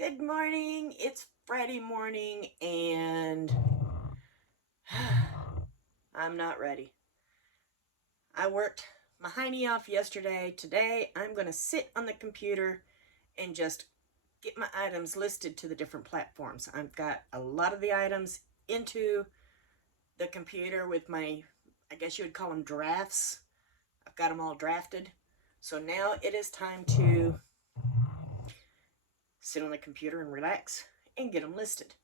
Good morning. It's Friday morning and I'm not ready. I worked my hiney off yesterday. Today I'm going to sit on the computer and just get my items listed to the different platforms. I've got a lot of the items into the computer with my, I guess you would call them drafts. I've got them all drafted. So now it is time to sit on the computer and relax and get them listed.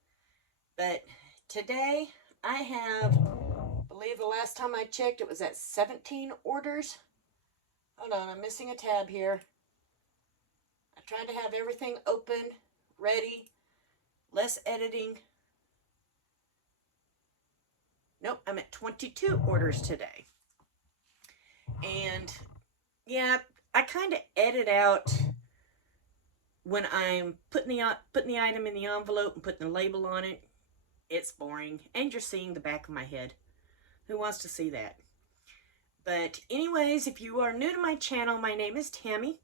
But today I have, I believe the last time I checked it was at 17 orders. Hold on, I'm missing a tab here. I tried to have everything open, ready, less editing. Nope, I'm at 22 orders today. And yeah, I kind of edit out when I'm putting the item in the envelope and putting the label on it. It's boring, and you're seeing the back of my head. Who wants to see that? But anyways, if you are new to my channel, my name is Tammy,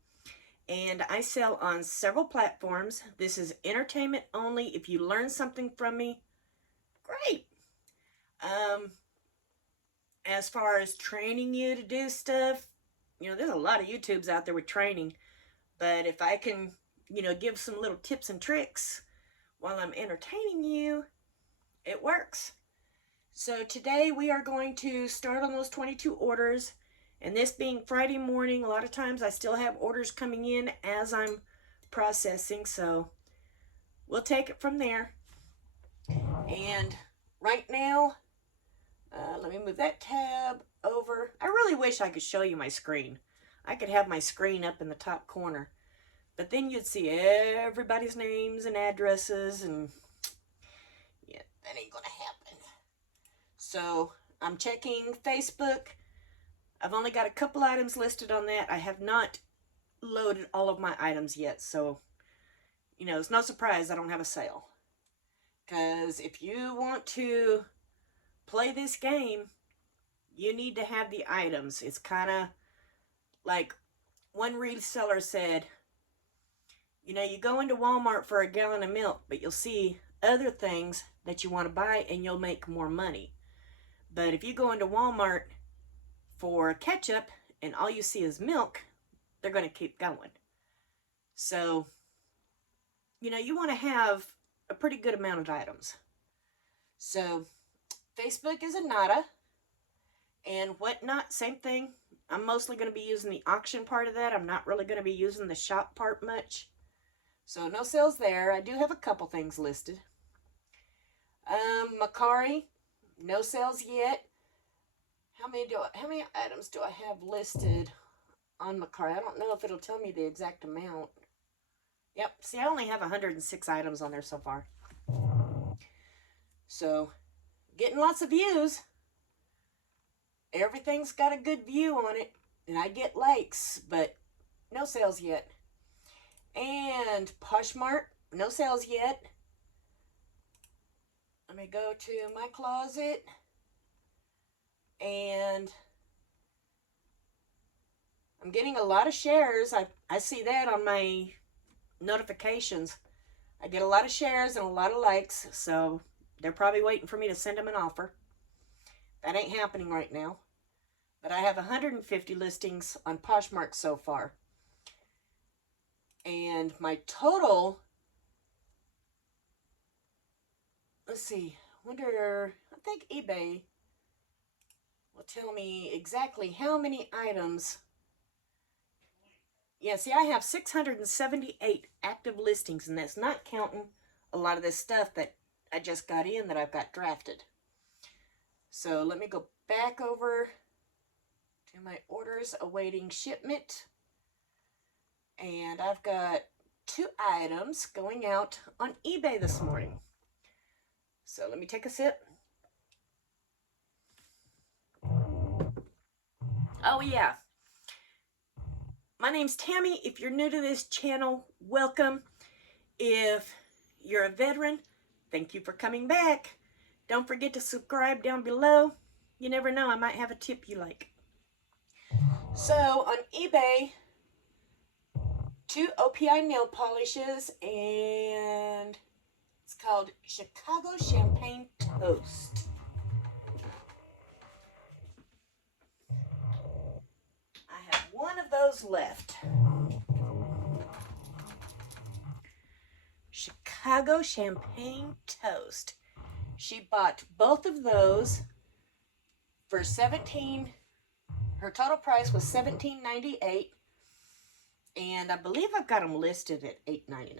and I sell on several platforms. This is entertainment only. If you learn something from me, great. As far as training you to do stuff, there's a lot of YouTubes out there with training, but if I can, give some little tips and tricks while I'm entertaining you, it works. So today we are going to start on those 22 orders, and this being Friday morning, a lot of times I still have orders coming in as I'm processing, so we'll take it from there. And right now, let me move that tab over. I really wish I could show you my screen. I could have my screen up in the top corner, but then you'd see everybody's names and addresses, and yeah, that ain't gonna happen. So I'm checking Facebook. I've only got a couple items listed on that. I have not loaded all of my items yet, so it's no surprise I don't have a sale. Because if you want to play this game, you need to have the items. It's kind of like one reseller said, you go into Walmart for a gallon of milk, but you'll see other things that you want to buy and you'll make more money. But if you go into Walmart for ketchup and all you see is milk, they're going to keep going. So, you want to have a pretty good amount of items. So, Facebook is a nada. And Whatnot, same thing. I'm mostly going to be using the auction part of that. I'm not really going to be using the shop part much. So, no sales there. I do have a couple things listed. Macari, no sales yet. How many items do I have listed on Macari? I don't know if it'll tell me the exact amount. Yep, see, I only have 106 items on there so far. So, getting lots of views. Everything's got a good view on it, and I get likes, but no sales yet. And Poshmark, no sales yet. Let me go to my closet, and I'm getting a lot of shares. I see that on my notifications. I get a lot of shares and a lot of likes, so they're probably waiting for me to send them an offer. That ain't happening right now. But I have 150 listings on Poshmark so far. And my total, let's see, I think eBay will tell me exactly how many items. Yeah, see, I have 678 active listings, and that's not counting a lot of this stuff that I just got in that I've got drafted. So let me go back over to my orders awaiting shipment. And I've got 2 items going out on eBay this morning. So let me take a sip. Oh yeah. My name's Tammy. If you're new to this channel, welcome. If you're a veteran, thank you for coming back. Don't forget to subscribe down below. You never know, I might have a tip you like. So on eBay, 2 OPI nail polishes, and it's called Chicago Champagne Toast. I have one of those left. Chicago Champagne Toast. She bought both of those for $17. Her total price was $17.98, and I believe I've got them listed at $8.99.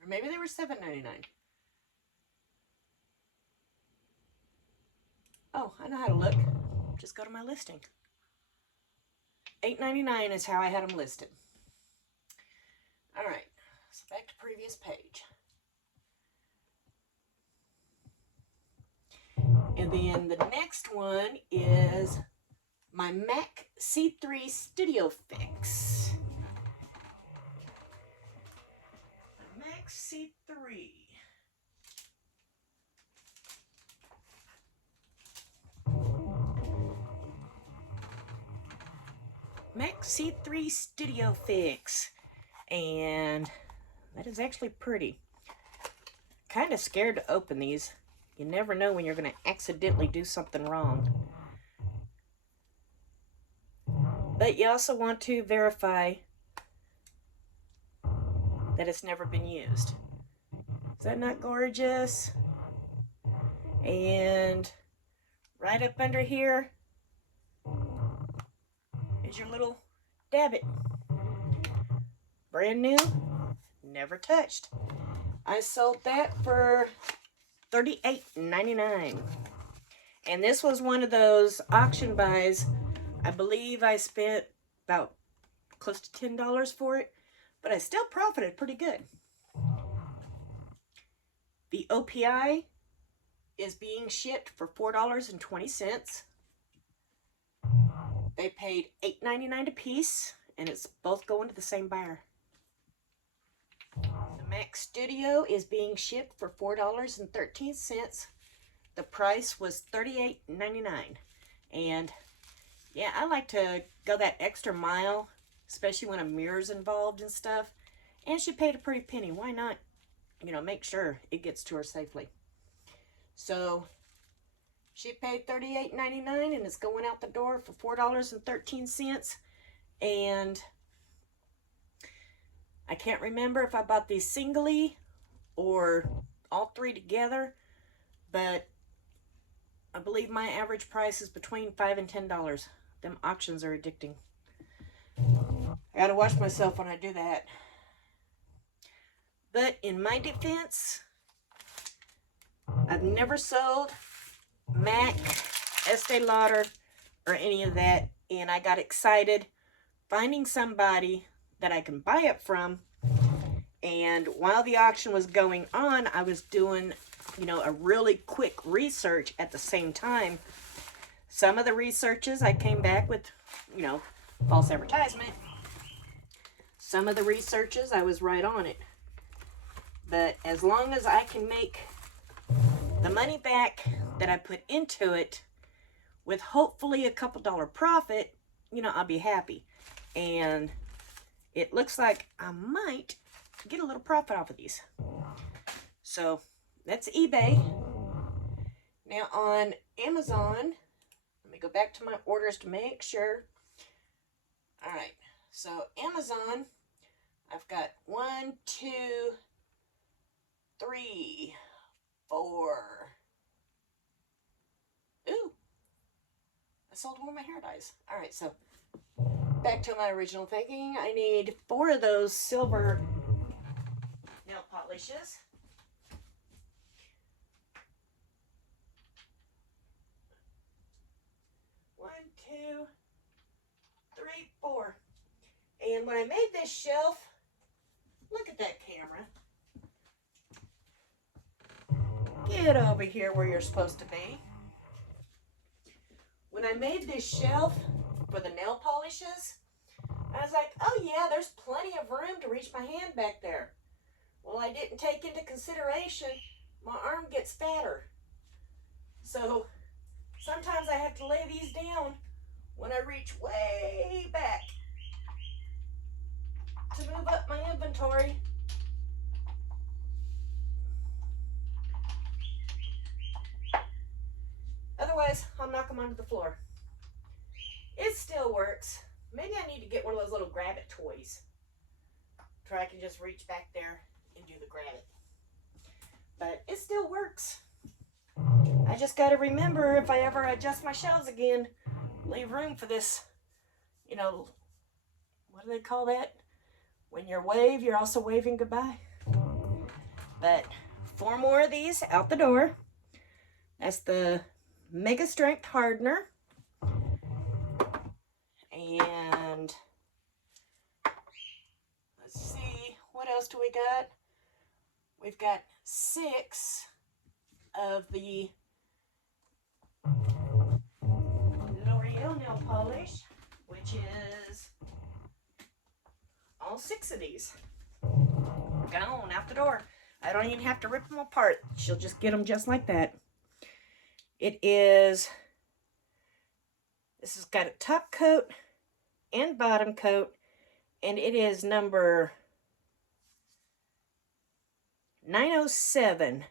Or maybe they were $7.99. Oh, I know how to look. Just go to my listing. $8.99 is how I had them listed. All right, so back to previous page. And then the next one is my MAC C3 Studio Fix. My MAC C3. MAC C3 Studio Fix. And that is actually pretty. Kind of scared to open these. You never know when you're going to accidentally do something wrong. But you also want to verify that it's never been used. Is that not gorgeous? And right up under here is your little dabbit. Brand new, never touched. I sold that for $38.99. And this was one of those auction buys. I believe I spent about close to $10 for it, but I still profited pretty good. The OPI is being shipped for $4.20. They paid $8.99 a piece, and it's both going to the same buyer. The Mac Studio is being shipped for $4.13. The price was $38.99. And yeah, I like to go that extra mile, especially when a mirror's involved and stuff. And she paid a pretty penny. Why not, make sure it gets to her safely? So she paid $38.99, and it's going out the door for $4.13. And I can't remember if I bought these singly or all three together, but I believe my average price is between $5 and $10. Them auctions are addicting. I gotta watch myself when I do that. But in my defense, I've never sold MAC, Estee Lauder, or any of that, and I got excited finding somebody that I can buy it from. And while the auction was going on, I was doing, a really quick research at the same time. Some of the researches I came back with, false advertisement. Some of the researches I was right on it. But as long as I can make the money back that I put into it with hopefully a couple dollar profit, I'll be happy. And it looks like I might get a little profit off of these. So that's eBay. Now on Amazon, let me go back to my orders to make sure. All right, so Amazon, I've got 1, 2, 3, 4. Ooh, I sold one of my hair dyes. All right, so back to my original thinking. I need 4 of those silver nail polishes. One, 2, 3, 4. And when I made this shelf, look at that camera. Get over here where you're supposed to be. When I made this shelf for the nail polishes, I was like, oh yeah, there's plenty of room to reach my hand back there. Well, I didn't take into consideration my arm gets fatter. So Sometimes I have to lay these down when I reach way back to move up my inventory. Otherwise, I'll knock them onto the floor. It still works. Maybe I need to get one of those little grab it toys, where I can just reach back there and do the grab it. But it still works. I just got to remember, if I ever adjust my shelves again, leave room for this, you know, what do they call that? When you wave, you're also waving goodbye. But 4 more of these out the door. That's the Mega Strength Hardener. And let's see, what else do we got? We've got 6 of the L'Oreal nail polish, which is all 6 of these. Gone out the door. I don't even have to rip them apart. She'll just get them just like that. It is, this has got a top coat and bottom coat, and it is number 907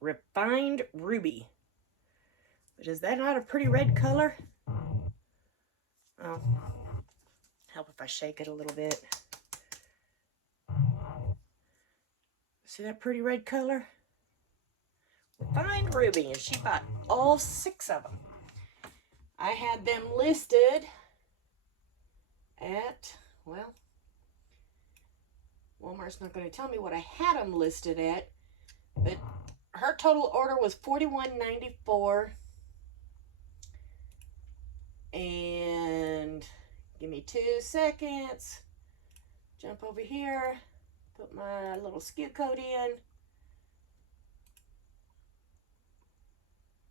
Refined Ruby. But is that not a pretty red color? Oh, help if I shake it a little bit. See that pretty red color? Refined Ruby, and she bought all 6 of them. I had them listed at, well, Walmart's not going to tell me what I had them listed at, but her total order was $41.94. And give me 2 seconds. Jump over here, put my little SKU code in.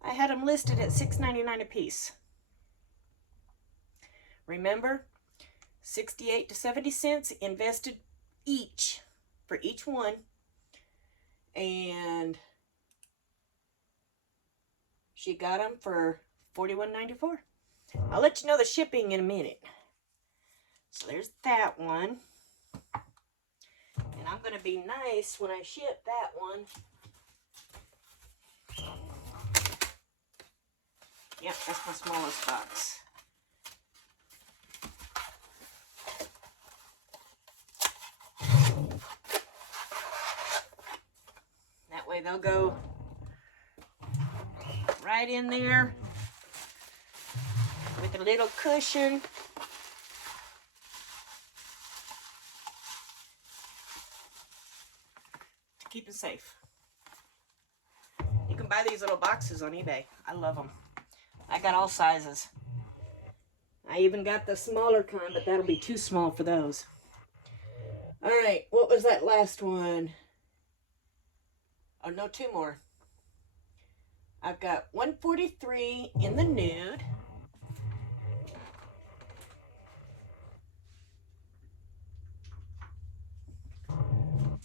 I had them listed at $6.99 a piece. Remember, 68 to 70 cents invested each for each one. And she got them for $41.94. I'll let you know the shipping in a minute. So there's that one. And I'm going to be nice when I ship that one. Yep, that's my smallest box. That way they'll go right in there with a little cushion. To keep it safe. You can buy these little boxes on eBay. I love them. I got all sizes. I even got the smaller kind, but that'll be too small for those. All right, what was that last one? Oh, no, 2 more. I've got 143 in the nude.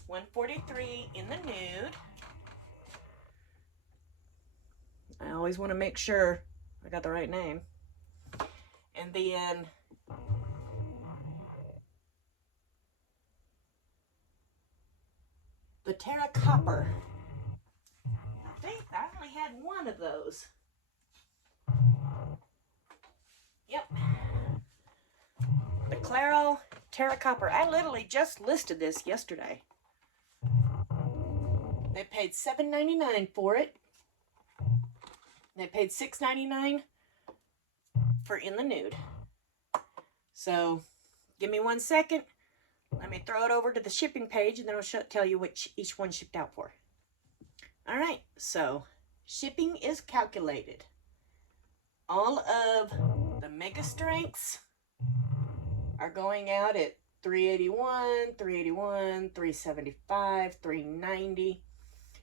$143 in the nude. I always want to make sure I got the right name. And then the Terra Copper. I think I only had 1 of those. Yep. The Claro Terra Copper. I literally just listed this yesterday. They paid $7.99 for it. They paid $6.99 for in the nude. So, give me 1 second. Let me throw it over to the shipping page, and then I'll tell you which each one shipped out for. All right, so shipping is calculated. All of the Mega Strengths are going out at $3.81, $3.81, $3.75, $3.90.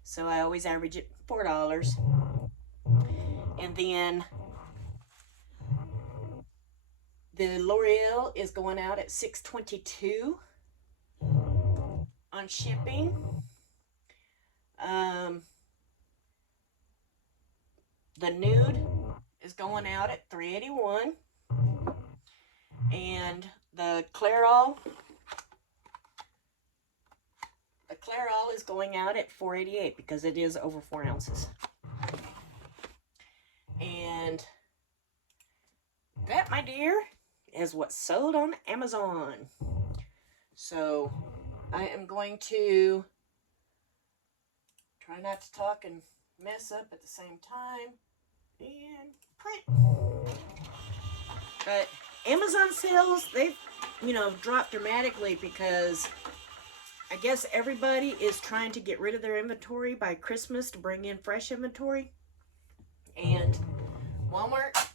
So I always average it $4. And then the L'Oreal is going out at $6.22 on shipping. the nude is going out at $3.81, and the Clairol is going out at $4.88 because it is over 4 ounces. And that, my dear, is what's sold on Amazon. So I am going to try not to talk and mess up at the same time and print. But Amazon sales, they've, dropped dramatically because I guess everybody is trying to get rid of their inventory by Christmas to bring in fresh inventory. And Walmart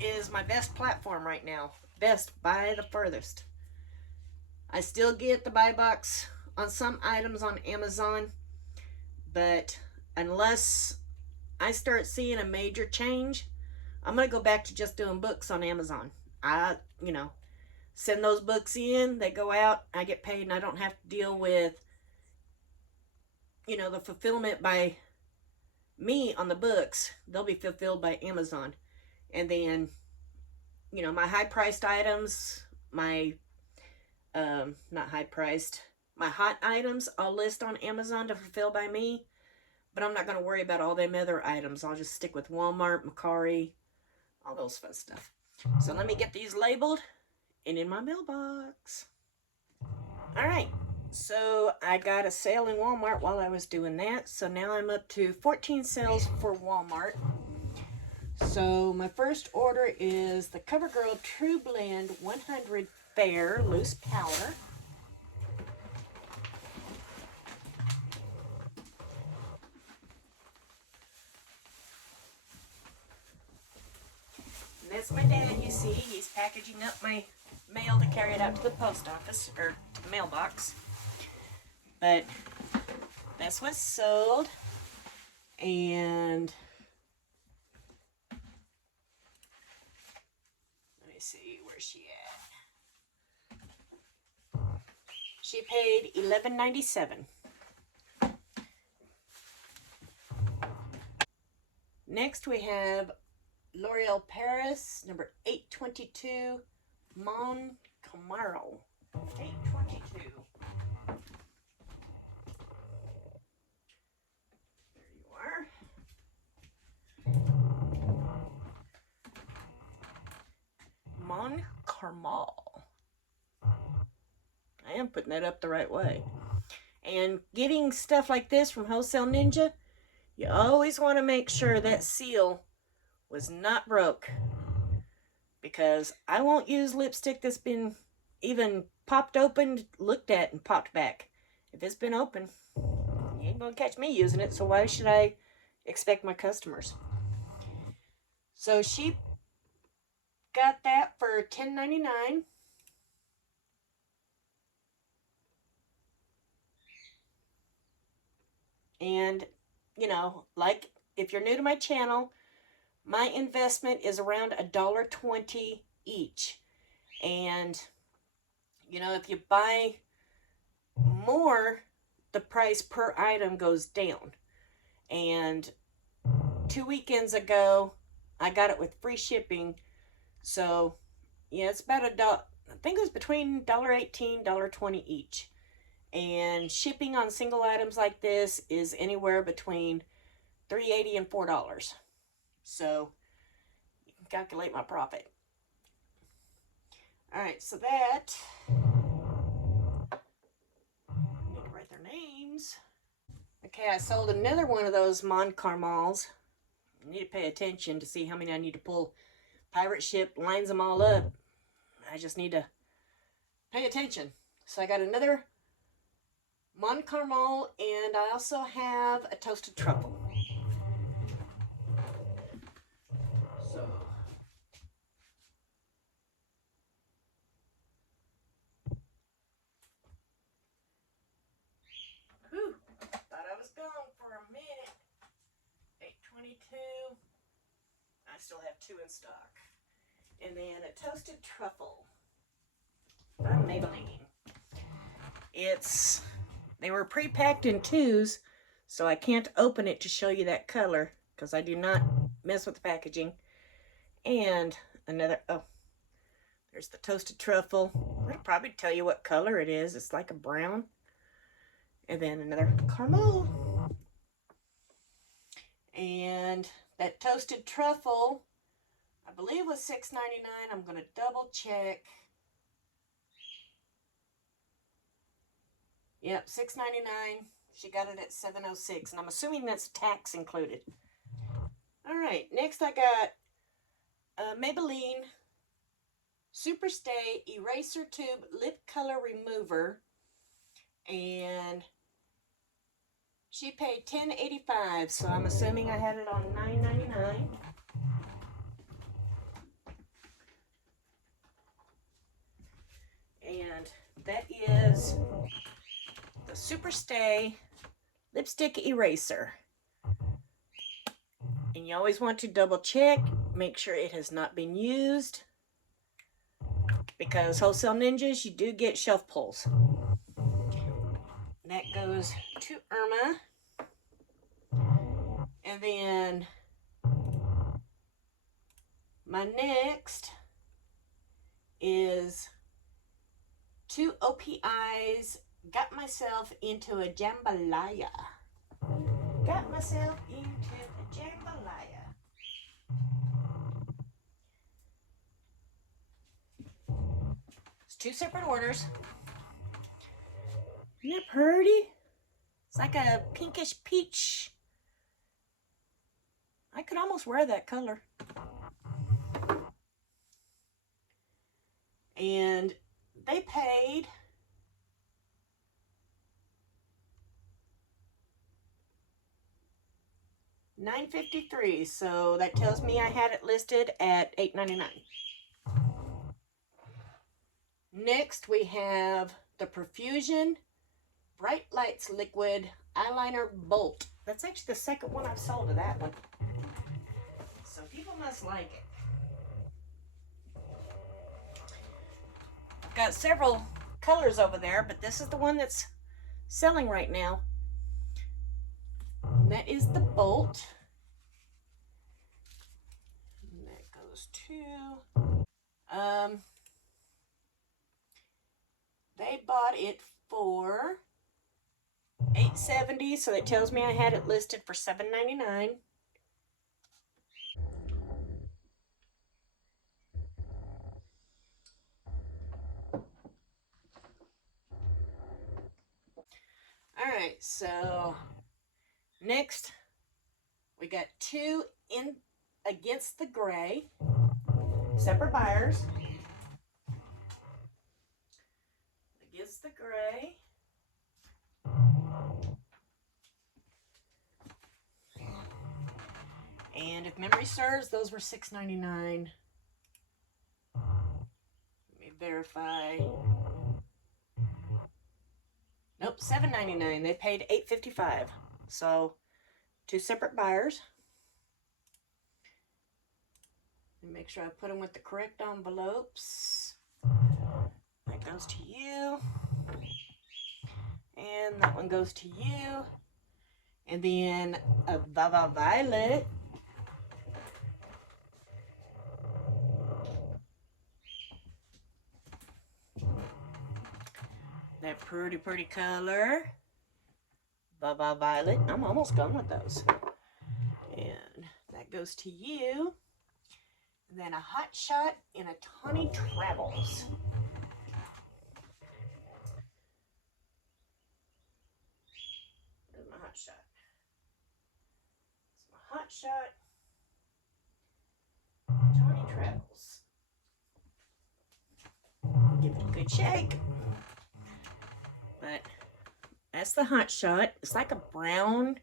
is my best platform right now. Best by the furthest. I still get the buy box on some items on Amazon, but unless I start seeing a major change, I'm going to go back to just doing books on Amazon. I, send those books in, they go out, I get paid, and I don't have to deal with, the fulfillment by me on the books. They'll be fulfilled by Amazon. And then, my high-priced items, my, not high-priced, my hot items, I'll list on Amazon to fulfill by me. But I'm not going to worry about all them other items. I'll just stick with Walmart, Macari, all those fun stuff. So let me get these labeled and in my mailbox. All right. So I got a sale in Walmart while I was doing that. So now I'm up to 14 sales for Walmart. So my first order is the CoverGirl True Blend 100 Fair Loose Powder. And that's my dad, you see. He's packaging up my mail to carry it out to the post office, or to the mailbox. But that's what's sold. And let me see, where's she at? She paid $11.97. Next we have L'Oreal Paris, number 822, Mon Camaro. 822. There you are. Mon Carmel. I am putting that up the right way. And getting stuff like this from Wholesale Ninja, you always want to make sure that seal was not broke, because I won't use lipstick that's been even popped open, looked at, and popped back. If it's been open, you ain't gonna catch me using it, so why should I expect my customers? So she got that for $10.99. And, like, if you're new to my channel, my investment is around $1.20 each. And, if you buy more, the price per item goes down. And 2 weekends ago, I got it with free shipping. So, yeah, it's about I think it was between $1.18, $1.20 each. And shipping on single items like this is anywhere between $3.80 and $4. So you can calculate my profit. All right, so that, I need to write their names. Okay, I sold another one of those Mon Carmels. I need to pay attention to see how many I need to pull. Pirate ship lines them all up. I just need to pay attention. So I got another Mon Carmel, and I also have a toasted truffle. So, whew, thought I was gone for a minute. 822. I still have 2 in stock. And then a toasted truffle from Maybelline. They were pre-packed in 2s, so I can't open it to show you that color, because I do not mess with the packaging. And another, oh, there's the toasted truffle. I'll probably tell you what color it is. It's like a brown. And then another caramel. And that toasted truffle, I believe was $6.99. I'm going to double check. Yep, $6.99. She got it at $7.06, and I'm assuming that's tax included. All right, next I got Maybelline Super Stay Eraser Tube Lip Color Remover, and she paid $10.85, so I'm assuming I had it on $9.99. And that is the Super Stay Lipstick Eraser. And you always want to double check, make sure it has not been used, because wholesale ninjas, you do get shelf pulls. That goes to Irma. And then my next is 2 OPIs. Got myself into a jambalaya. Got myself into a jambalaya. It's 2 separate orders. Isn't that pretty? It's like a pinkish peach. I could almost wear that color. And they paid $9.53, so that tells me I had it listed at $8.99. Next, we have the Profusion Bright Lights Liquid Eyeliner Bolt. That's actually the second one I've sold of that one. So people must like it. I've got several colors over there, but this is the one that's selling right now. And that is the Bolt. And that goes to... they bought it for $8.70, so that tells me I had it listed for $7.99. Alright, so next we got 2 in Against the Gray, separate buyers. Against the Gray. And if memory serves, those were $6.99. Let me verify. Nope, $7.99. They paid $8.55. So 2 separate buyers. And make sure I put them with the correct envelopes. That goes to you. And that one goes to you. And then a Viva Violet. That pretty color. Viva Violet. I'm almost done with those. And that goes to you. And then a Hot Shot in a Tawny Travels. There's my Hot Shot. It's my Hot Shot. Tawny Travels. Give it a good shake. But that's the Hot Shot. It's like a brown,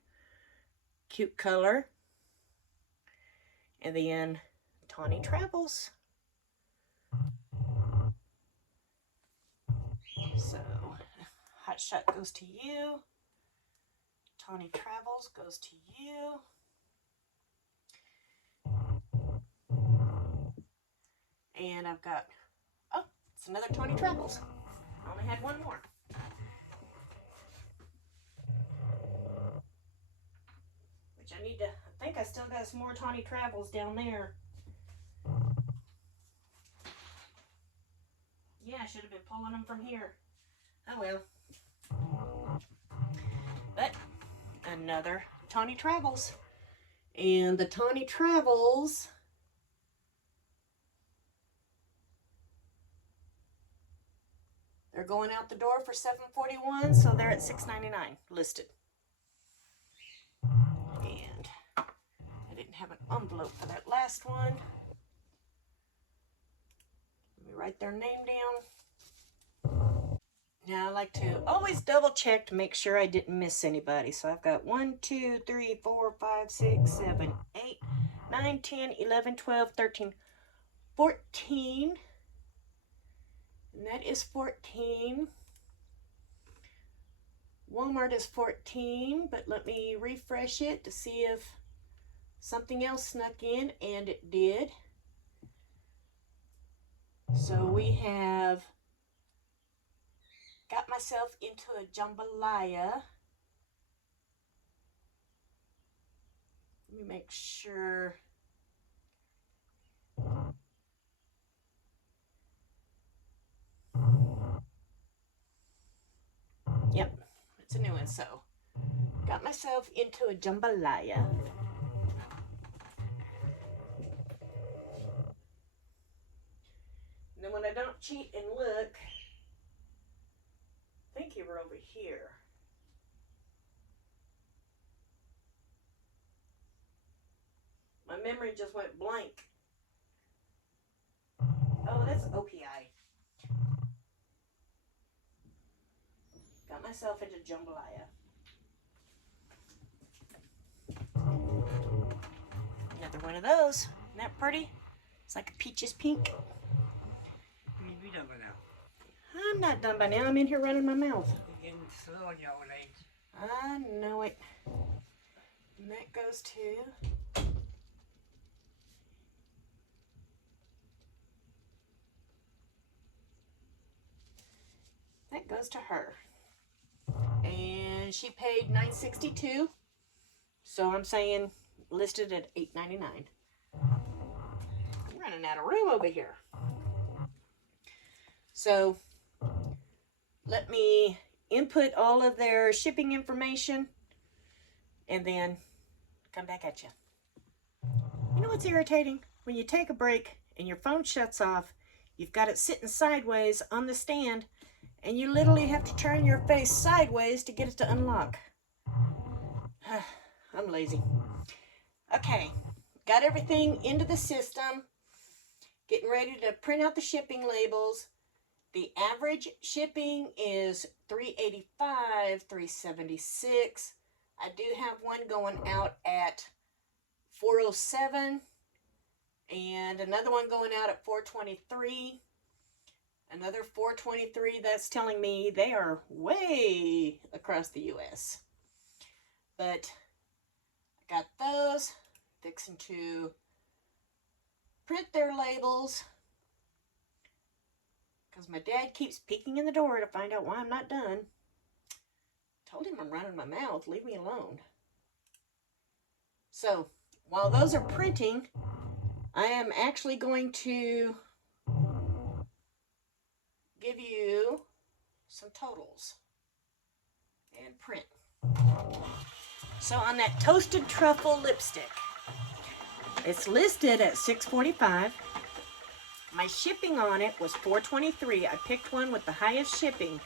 cute color. And then Tawny Travels. So, Hot Shot goes to you. Tawny Travels goes to you. And I've got, oh, it's another Tawny Travels. I only had one more. Which I think I still got some more Tawny Travels down there. Yeah, I should have been pulling them from here. Oh well. But another Tawny Travels. And the Tawny Travels, they're going out the door for $7.41, so they're at $6.99 listed. And I didn't have an envelope for that last one. Let me write their name down. Now I like to always double check to make sure I didn't miss anybody. So I've got 1, 2, 3, 4, 5, 6, 7, 8, 9, 10, 11, 12, 13, 14. And that is 14. Walmart is 14, but let me refresh it to see if something else snuck in, and it did. So we have got myself into a jambalaya. Let me make sure. Yep, it's a new one. So got myself into a jambalaya. And then when I don't cheat and look, I think you were over here. My memory just went blank. Oh, that's OPI. Got myself into jambalaya. Another one of those. Isn't that pretty? It's like a peaches pink. You done by now? I'm not done by now. I'm in here running my mouth. You're getting slow on your old age. I know it. And that goes to... that goes to her. And she paid $9.62. So I'm saying listed at $8.99. I'm running out of room over here. So let me input all of their shipping information and then come back at you. You know what's irritating? When you take a break and your phone shuts off, you've got it sitting sideways on the stand, and you literally have to turn your face sideways to get it to unlock. I'm lazy. Okay, got everything into the system. Getting ready to print out the shipping labels. The average shipping is $385, $376. I do have one going out at $407 and another one going out at $423. Another $423. That's telling me they are way across the U.S. But I got those. Fixing to print their labels because my dad keeps peeking in the door to find out why I'm not done. Told him I'm running my mouth. Leave me alone. So while those are printing, I am actually going to give you some totals and print. So on that toasted truffle lipstick, it's listed at $6.45. My shipping on it was $4.23. I picked one with the highest shipping.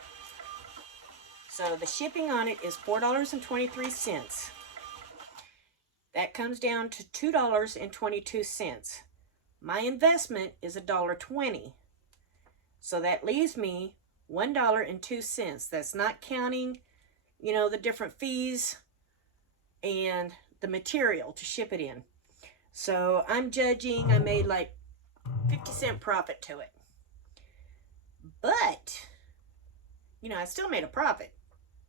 So the shipping on it is $4.23. That comes down to $2.22. My investment is $1.20. So that leaves me $1.02. That's not counting, you know, the different fees and the material to ship it in. So I'm judging I made like 50-cent profit to it. But, you know, I still made a profit,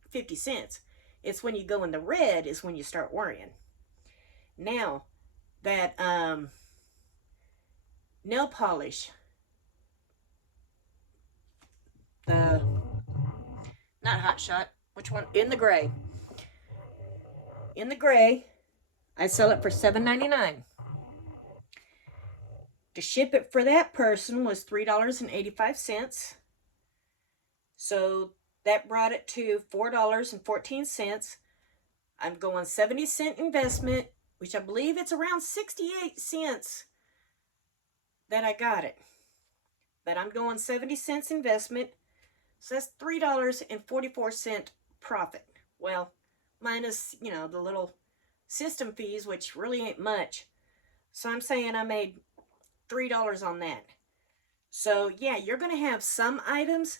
50 cents. It's when you go in the red is when you start worrying. Now, that nail polish, the, not Hot Shot, which one? In the gray. In the gray, I sell it for $7.99. To ship it for that person was $3.85. So that brought it to $4.14. I'm going 70-cent investment, which I believe it's around 68 cents that I got it. But I'm going 70 cents investment, so that's $3.44 profit. Well, minus, the little system fees, which really ain't much. So I'm saying I made $3 on that. So yeah, you're going to have some items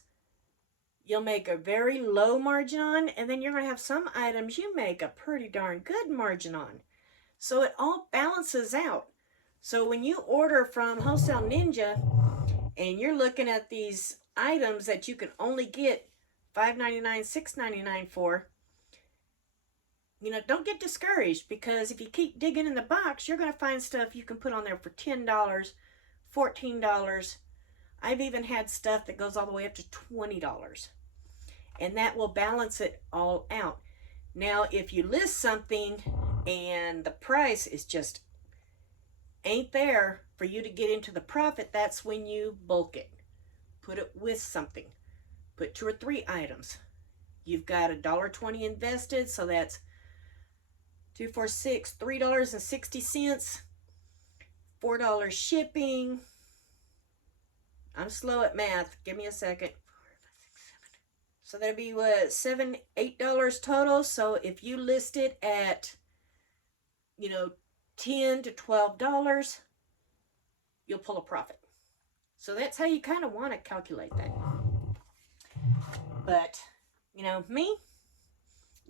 you'll make a very low margin on, and then you're going to have some items you make a pretty darn good margin on. So it all balances out. So when you order from Wholesale Ninja and you're looking at these items that you can only get $5.99, $6.99 for, don't get discouraged, because if you keep digging in the box, you're going to find stuff you can put on there for $10, $14. I've even had stuff that goes all the way up to $20. And that will balance it all out. Now, if you list something and the price is just ain't there for you to get into the profit, that's when you bulk it. Put it with something. Put 2 or 3 items. You've got $1.20 invested, so that's 2, 4, 6, $3.60, $4 shipping. I'm slow at math. Give me a second. So that'd be what, $7, $8 total. So if you list it at, $10 to $12, you'll pull a profit. So that's how you kind of want to calculate that. But, me,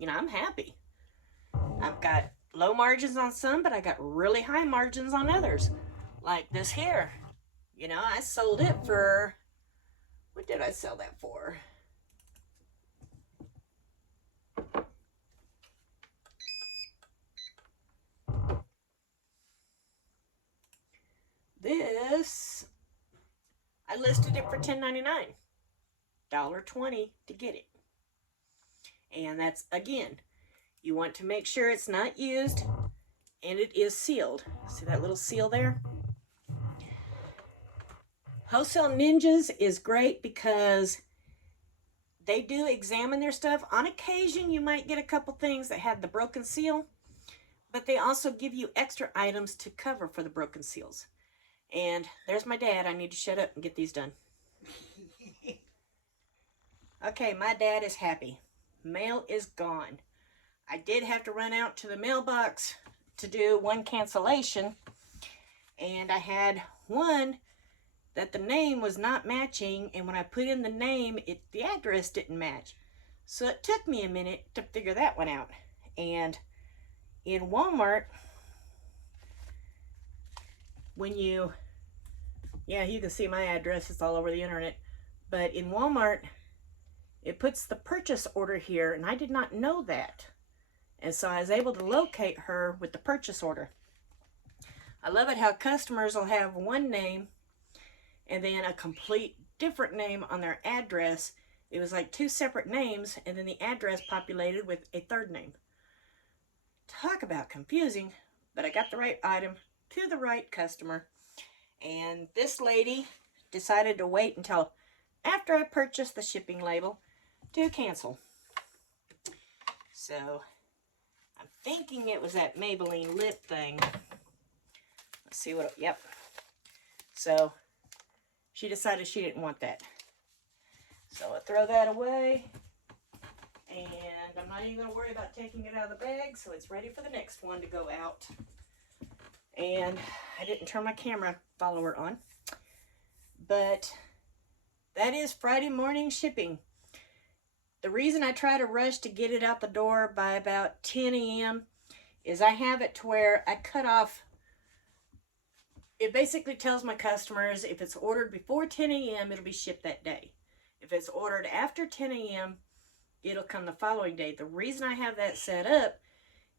I'm happy. I've got low margins on some, but I got really high margins on others. Like this here. I sold it for, what did I sell that for? This, I listed it for $10.99. $1.20 to get it. And that's, again, you want to make sure it's not used and it is sealed. See that little seal there? Wholesale Ninjas is great because they do examine their stuff. On occasion, you might get a couple things that had the broken seal, but they also give you extra items to cover for the broken seals. And there's my dad. I need to shut up and get these done. Okay, my dad is happy. Mail is gone. I did have to run out to the mailbox to do one cancellation, and I had one that the name was not matching, and when I put in the name, the address didn't match. So it took me a minute to figure that one out. And in Walmart, when you can see my address, it's all over the internet, but in Walmart, it puts the purchase order here, and I did not know that. And so I was able to locate her with the purchase order. I love it how customers will have one name and then a complete different name on their address. It was like 2 separate names, and then the address populated with a third name. Talk about confusing, but I got the right item to the right customer. And this lady decided to wait until after I purchased the shipping label to cancel. So I'm thinking it was that Maybelline lip thing. Let's see what, yep. So she decided she didn't want that. So I throw that away. And I'm not even going to worry about taking it out of the bag, so it's ready for the next one to go out. And I didn't turn my camera follower on. But that is Friday morning shipping. The reason I try to rush to get it out the door by about 10 a.m. is I have it to where I cut off. It basically tells my customers if it's ordered before 10 a.m., it'll be shipped that day. If it's ordered after 10 a.m., it'll come the following day. The reason I have that set up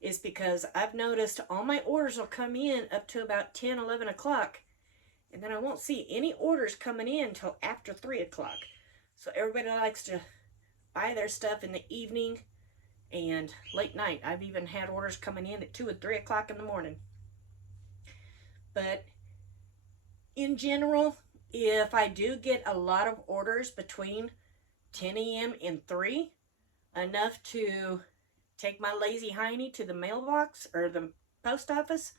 is because I've noticed all my orders will come in up to about 10, 11 o'clock, and then I won't see any orders coming in until after 3 o'clock. So everybody likes to buy their stuff in the evening and late night. I've even had orders coming in at 2 and 3 o'clock in the morning. But in general, if I do get a lot of orders between 10 a.m. and 3, enough to take my lazy hiney to the mailbox or the post office,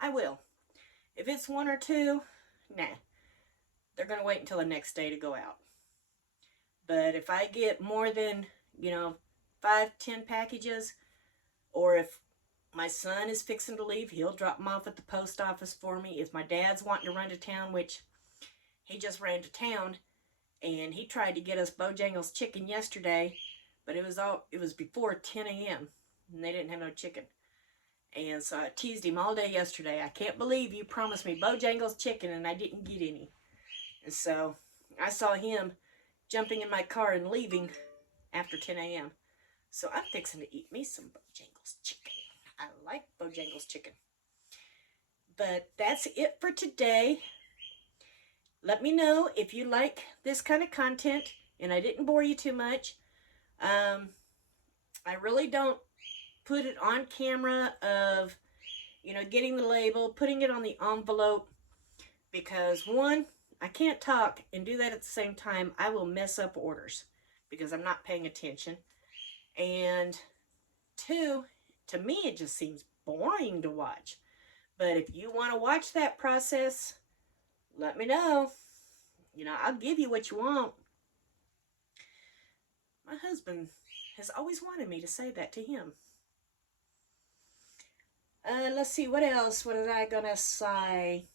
I will. If it's 1 or 2, nah. They're going to wait until the next day to go out. But if I get more than, 5, 10 packages, or if my son is fixing to leave, he'll drop them off at the post office for me. If my dad's wanting to run to town, which he just ran to town, and he tried to get us Bojangles chicken yesterday, but it was before 10 a.m. and they didn't have no chicken. And so I teased him all day yesterday. I can't believe you promised me Bojangles chicken and I didn't get any. And so I saw him jumping in my car and leaving after 10 a.m. So I'm fixing to eat me some Bojangles chicken. I like Bojangles chicken. But that's it for today. Let me know if you like this kind of content and I didn't bore you too much. I really don't put it on camera of, getting the label, putting it on the envelope, because 1, I can't talk and do that at the same time. I will mess up orders because I'm not paying attention. And 2, to me, it just seems boring to watch. But if you want to watch that process, let me know. I'll give you what you want. My husband has always wanted me to say that to him. Let's see, what else? What was I going to say?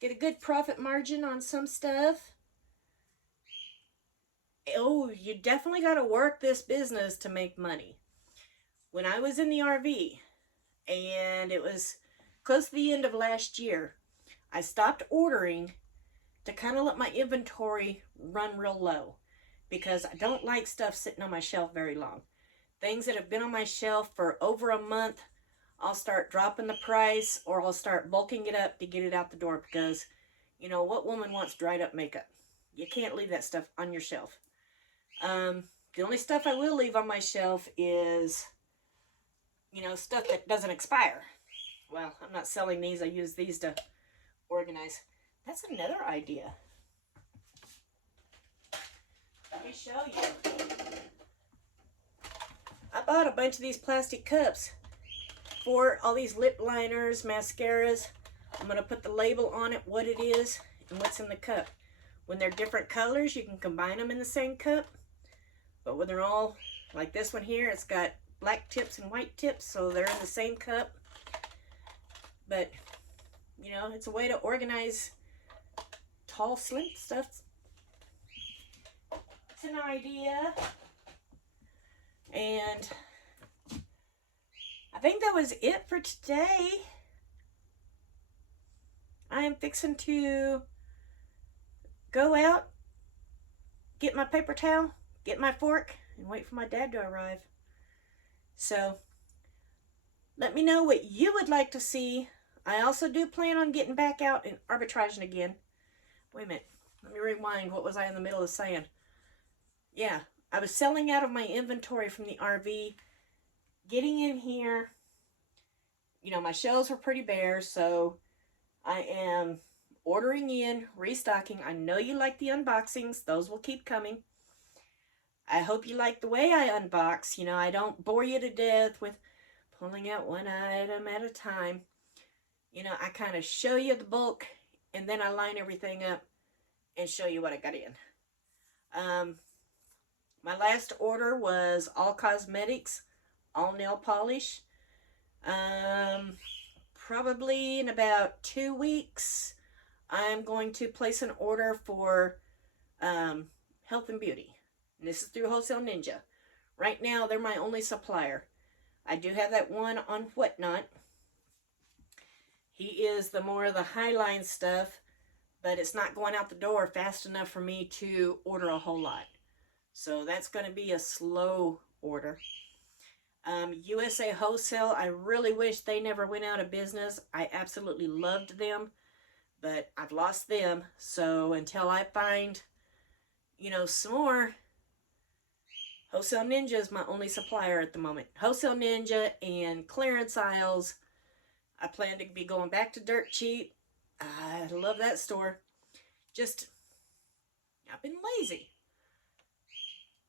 Get a good profit margin on some stuff. Oh, you definitely got to work this business to make money. When I was in the RV, and it was close to the end of last year, I stopped ordering to kind of let my inventory run real low, because I don't like stuff sitting on my shelf very long. Things that have been on my shelf for over a month, I'll start dropping the price, or I'll start bulking it up to get it out the door, because, what woman wants dried up makeup? You can't leave that stuff on your shelf. The only stuff I will leave on my shelf is, stuff that doesn't expire. Well, I'm not selling these. I use these to organize. That's another idea. Let me show you. I bought a bunch of these plastic cups for all these lip liners, mascaras. I'm going to put the label on it, what it is, and what's in the cup. When they're different colors, you can combine them in the same cup. But when they're all, like this one here, it's got black tips and white tips, so they're in the same cup. But, it's a way to organize tall, slim stuff. It's an idea. And I think that was it for today. I am fixing to go out, get my paper towel, get my fork, and wait for my dad to arrive. So, let me know what you would like to see. I also do plan on getting back out and arbitraging again. Wait a minute. Let me rewind. What was I in the middle of saying? Yeah, I was selling out of my inventory from the RV. Getting in here, my shelves were pretty bare, so I am ordering in, restocking. I know you like the unboxings. Those will keep coming. I hope you like the way I unbox. I don't bore you to death with pulling out one item at a time. I kind of show you the bulk, and then I line everything up and show you what I got in. My last order was all cosmetics, all nail polish. Probably in about 2 weeks, I'm going to place an order for health and beauty. And this is through Wholesale Ninja. Right now, they're my only supplier. I do have that one on Whatnot. He is the more of the highline stuff, but it's not going out the door fast enough for me to order a whole lot. So that's going to be a slow order. USA Wholesale, I really wish they never went out of business. I absolutely loved them, but I've lost them. So until I find, some more Wholesale Ninja is my only supplier at the moment. Wholesale Ninja and clearance aisles. I plan to be going back to Dirt Cheap. I love that store. Just, I've been lazy.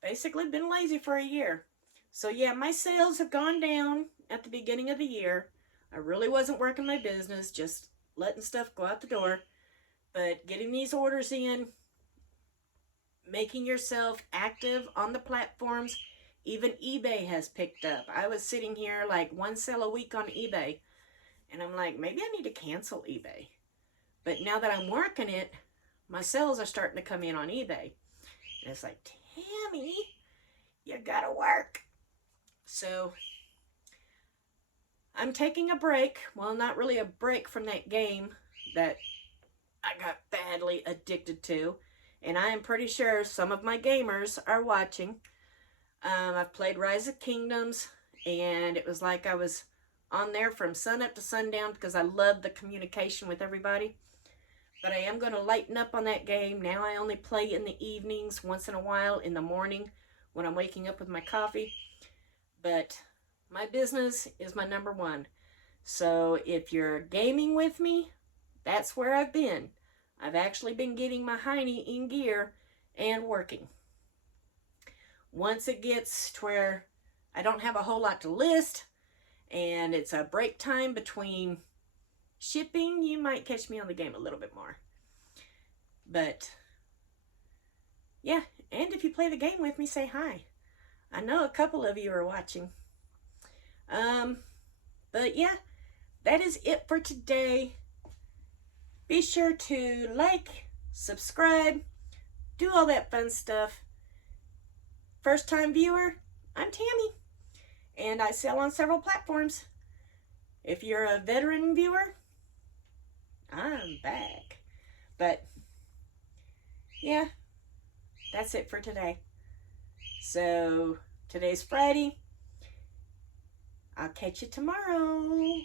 Basically been lazy for a year. So yeah, my sales have gone down at the beginning of the year. I really wasn't working my business, just letting stuff go out the door. But getting these orders in, making yourself active on the platforms, even eBay has picked up. I was sitting here like one sale a week on eBay, and I'm like, maybe I need to cancel eBay. But now that I'm working it, my sales are starting to come in on eBay. And it's like, Tammy, you gotta work. So I'm taking a break. Well, not really a break from that game that I got badly addicted to. And I am pretty sure some of my gamers are watching. I've played Rise of Kingdoms, and it was like I was on there from sun up to sundown because I love the communication with everybody. But I am going to lighten up on that game. Now I only play in the evenings, once in a while in the morning when I'm waking up with my coffee. But my business is my number one. So if you're gaming with me, that's where I've been. I've actually been getting my hiney in gear and working. Once it gets to where I don't have a whole lot to list and it's a break time between shipping, you might catch me on the game a little bit more. But yeah, and if you play the game with me, say hi. I know a couple of you are watching. But yeah, that is it for today. Be sure to like, subscribe, do all that fun stuff. First time viewer, I'm Tammy, and I sell on several platforms. If you're a veteran viewer, I'm back. But yeah, that's it for today. So today's Friday. I'll catch you tomorrow.